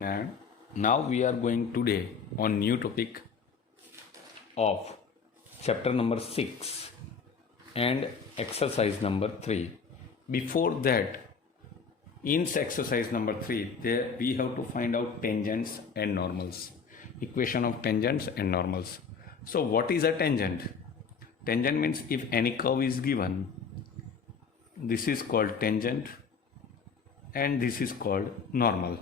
And now we are going today on new topic of chapter number 6 and exercise number 3. Before that, in exercise number 3, there we have to find out tangents and normals. Equation of tangents and normals. So what is a tangent? Tangent means if any curve is given, this is called tangent and this is called normal.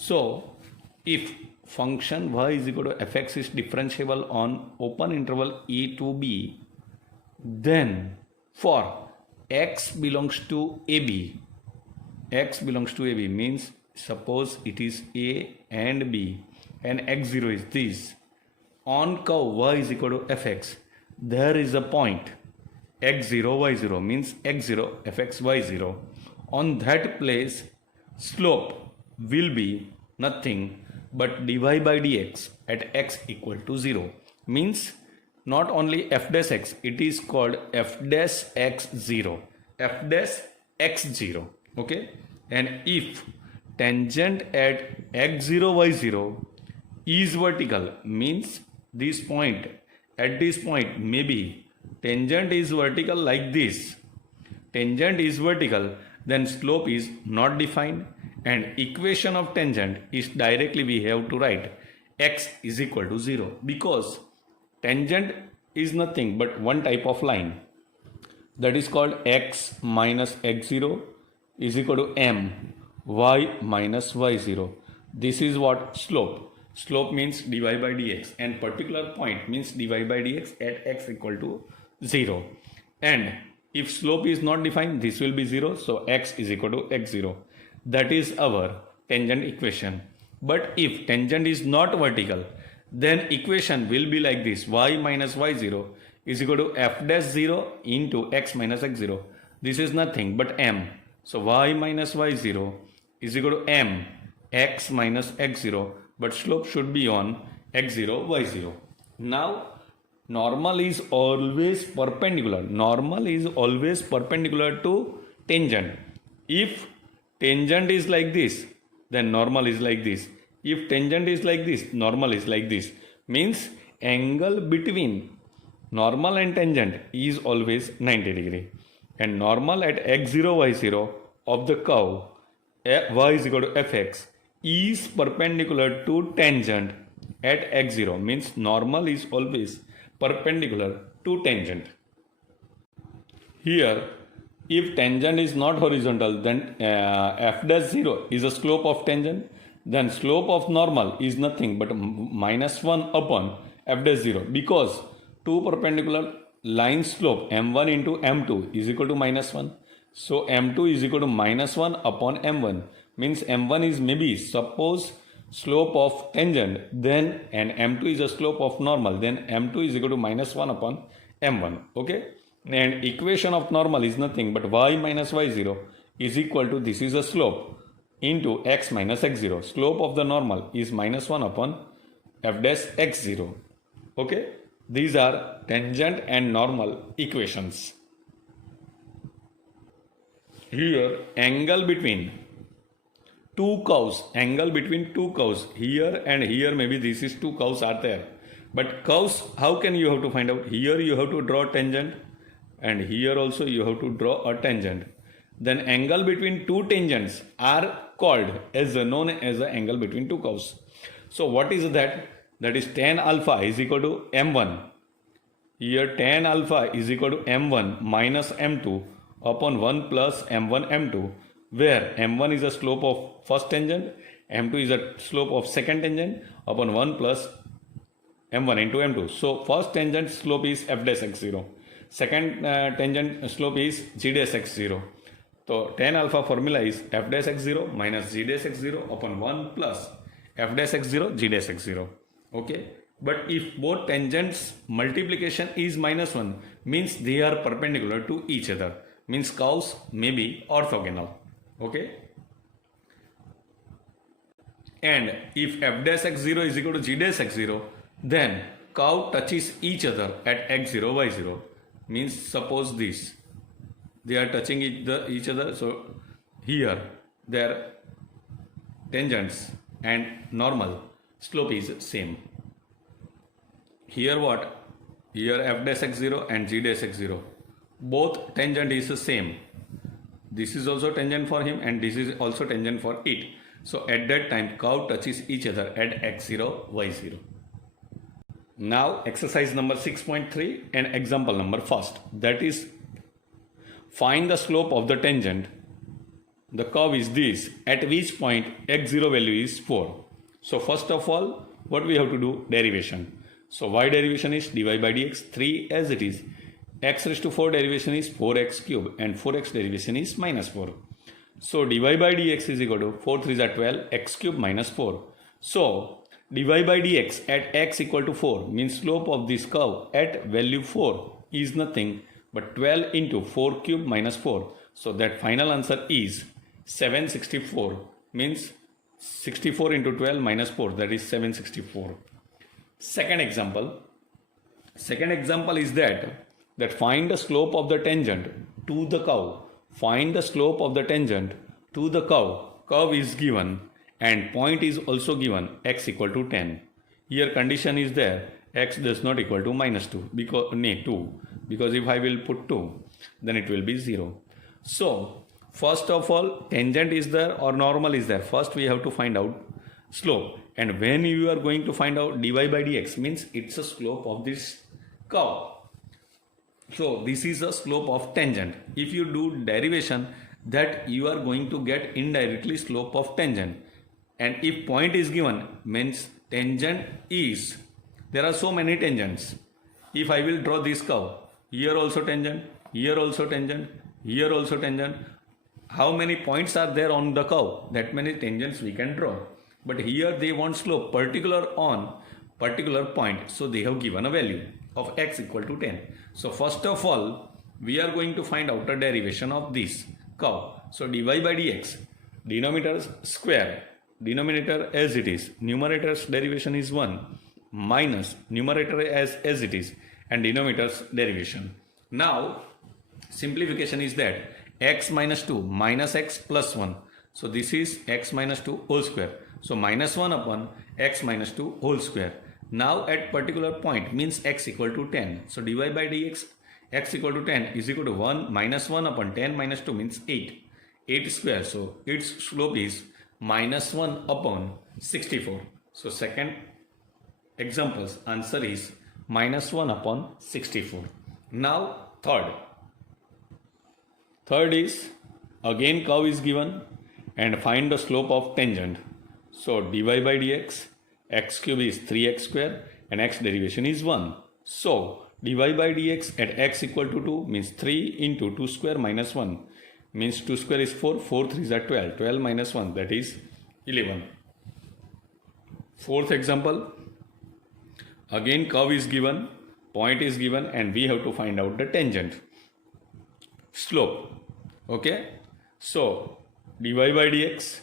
So, if function y is equal to fx is differentiable on open interval a to b, then for x belongs to ab means suppose it is a and b and x0 is this. On curve y is equal to fx, there is a point x0 y0 means x0 fx y0. On that place, slope will be nothing but dy by dx at x equal to 0 means not only f dash x, it is called f dash x0, okay. And if tangent at x0 y0 is vertical means this point, at this point maybe tangent is vertical like this, tangent is vertical, then slope is not defined, and equation of tangent is directly we have to write x is equal to 0 because tangent is nothing but one type of line, that is called x minus x0 is equal to m y minus y0. This is what slope. Slope means dy by dx and particular point means dy by dx at x equal to 0. And if slope is not defined, this will be 0. So x is equal to x0. That is our tangent equation. But if tangent is not vertical, then equation will be like this: y minus y0 is equal to f dash 0 into x minus x0. This is nothing but m. So y minus y0 is equal to m x minus x0, but slope should be on x0 y0. Now normal is always perpendicular. Normal is always perpendicular to tangent. If tangent is like this, then normal is like this. If tangent is like this, normal is like this. Means angle between normal and tangent is always 90 degree. And normal at x0 y0 of the curve y is equal to fx is perpendicular to tangent at x0 means normal is always perpendicular to tangent. Here, if tangent is not horizontal, then f dash 0 is a slope of tangent, then slope of normal is nothing but minus 1 upon f dash 0 because two perpendicular line slope m1 into m2 is equal to minus 1. So m2 is equal to minus 1 upon m1 means m1 is maybe suppose slope of tangent, then and m2 is a slope of normal, then m2 is equal to minus 1 upon m1, okay. And equation of normal is nothing but y minus y0 is equal to, this is a slope, into x minus x0. Slope of the normal is minus 1 upon f dash x0, okay. These are tangent and normal equations. Here angle between two curves, here and here, maybe this is two curves are there, but curves, how can you have to find out? Here you have to draw tangent and here also you have to draw a tangent. Then angle between two tangents are called as known as the angle between two curves. So what is that? That is tan alpha is equal to m1. Here tan alpha is equal to m1 minus m2 upon 1 plus m1 m2, where m1 is a slope of first tangent, m2 is a slope of second tangent upon 1 plus m1 into m2. So first tangent slope is f dash x0, second tangent slope is g dash x0. So tan alpha formula is f dash x0 minus g dash x0 upon 1 plus f dash x0 g dash x0, okay. But if both tangents multiplication is minus 1 means they are perpendicular to each other, means curves may be orthogonal, okay. And if f dash x0 is equal to g dash x0, then curve touches each other at x0 y0 means suppose this, they are touching each other. So here their tangents and normal slope is same. Here what? Here f dash x0 and g dash x0. Both tangent is the same. This is also tangent for him and this is also tangent for it. So at that time curve touches each other at x0, y0. Now exercise number 6.3 and example number first, that is find the slope of the tangent. The curve is this, at which point x0 value is 4. So first of all, what we have to do? Derivation. So y derivation is dy by dx, 3 as it is. X raised to 4 derivation is 4x cube and 4x derivation is minus 4. So dy by dx is equal to 4 3s are 12, x cube minus 4. So dy by dx at x equal to 4 means slope of this curve at value 4 is nothing but 12 into 4 cube minus 4. So that final answer is 764, means 64 into 12 minus 4, that is 764. Second example is that find the slope of the tangent to the curve. Find the slope of the tangent to the curve. Curve is given and point is also given, x equal to 10. Here condition is there, x does not equal to minus 2 because 2, because if I will put 2 then it will be 0. So first of all, tangent is there or normal is there. First we have to find out slope, and when you are going to find out dy by dx means it's a slope of this curve. So this is a slope of tangent. If you do derivation, that you are going to get indirectly slope of tangent. And if point is given, means tangent is, there are so many tangents. If I will draw this curve, here also tangent, here also tangent, here also tangent. How many points are there on the curve? That many tangents we can draw. But here they want slope particular on particular point. So they have given a value of x equal to 10. So first of all, we are going to find out a derivation of this curve. So dy by dx, denominator's square, denominator as it is, numerator's derivation is 1, minus numerator as it is, and denominator's derivation. Now simplification is that x minus 2 minus x plus 1. So this is x minus 2 whole square. So minus 1 upon x minus 2 whole square. Now at particular point means x equal to 10. So dy by dx x equal to 10 is equal to 1 minus 1 upon 10 minus 2 means 8. 8 square. So its slope is minus 1 upon 64. So second example's answer is minus 1 upon 64. Now third is again curve is given and find the slope of tangent. So dy by dx, x cube is 3x square and x derivation is 1. So dy by dx at x equal to 2 means 3 into 2 square minus 1 means 2 square is 4, 4 3s are 12, 12 minus 1 that is 11. Fourth example, again curve is given, point is given and we have to find out the tangent slope. Okay, so dy by dx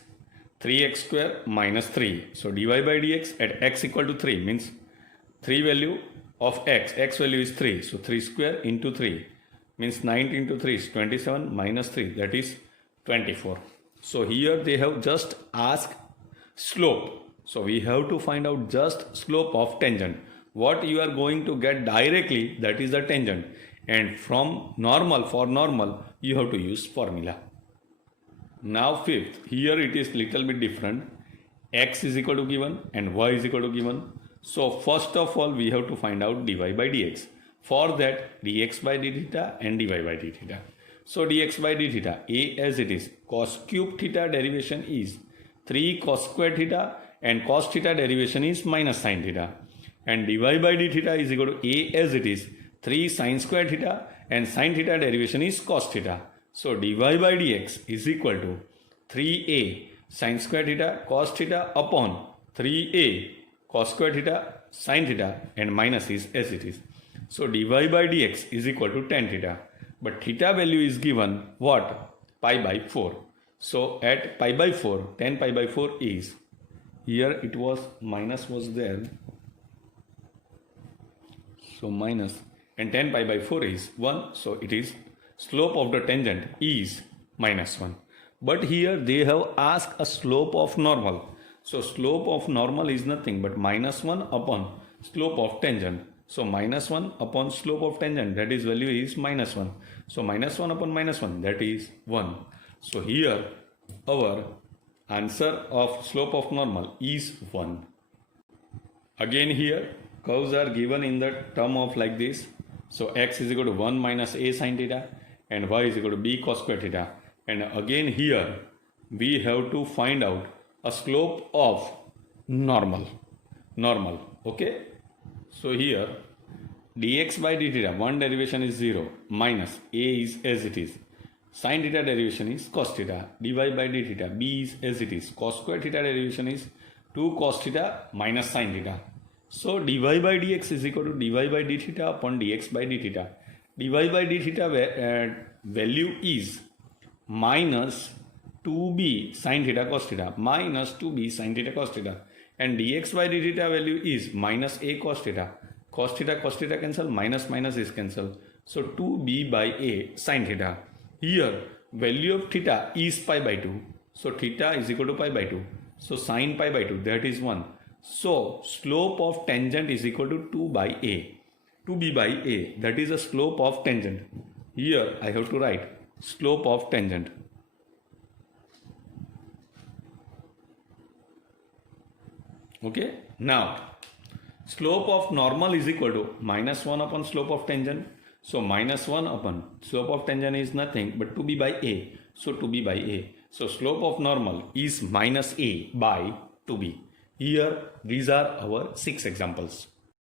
3x square minus 3. So dy by dx at x equal to 3 means 3 value of x value is 3. So 3 square into 3 means 9 into 3 is 27 minus 3 that is 24. So here they have just asked slope. So we have to find out just slope of tangent. What you are going to get directly, that is the tangent. And from normal, for normal, you have to use formula. Now fifth, here it is little bit different. X is equal to given and y is equal to given. So first of all, we have to find out dy by dx. For that, dx by d theta and dy by d theta. So dx by d theta, a as it is, cos cube theta derivation is 3 cos square theta and cos theta derivation is minus sin theta. And dy by d theta is equal to a as it is, 3 sin square theta and sin theta derivation is cos theta. So dy by dx is equal to 3a sin square theta cos theta upon 3a cos square theta sin theta and minus is as it is. So dy by dx is equal to tan theta. But theta value is given what? Pi by 4. So at pi by 4, tan pi by 4 is, here it was minus was there. So minus and tan pi by 4 is 1. So it is slope of the tangent is minus 1. But here they have asked a slope of normal. So slope of normal is nothing but minus 1 upon slope of tangent. So minus 1 upon slope of tangent, that is value is minus 1. So minus 1 upon minus 1, that is 1. So here our answer of slope of normal is 1. Again here curves are given in the term of like this. So x is equal to 1 minus a sin theta and y is equal to b cos square theta. And again here we have to find out a slope of normal. Okay. So here dx by d theta, one derivation is 0 minus a is as it is. Sin theta derivation is cos theta. dy by d theta, b is as it is. Cos square theta derivation is 2 cos theta minus sin theta. So dy by dx is equal to dy by d theta upon dx by d theta. dy by d theta value is minus 2b sin theta cos theta minus 2b sin theta cos theta, and dx by d theta value is minus a cos theta. Cos theta cancel, minus minus is cancel. So 2b by a sin theta. Here value of theta is pi by 2. So theta is equal to pi by 2. So sin pi by 2, that is 1. So slope of tangent is equal to 2 by a. 2b by a, that is the slope of tangent. Here I have to write slope of tangent. Okay. Now slope of normal is equal to minus 1 upon slope of tangent. So minus 1 upon slope of tangent is nothing but 2b by a. So 2b by a. So slope of normal is minus a by 2b. Here these are our 6 examples.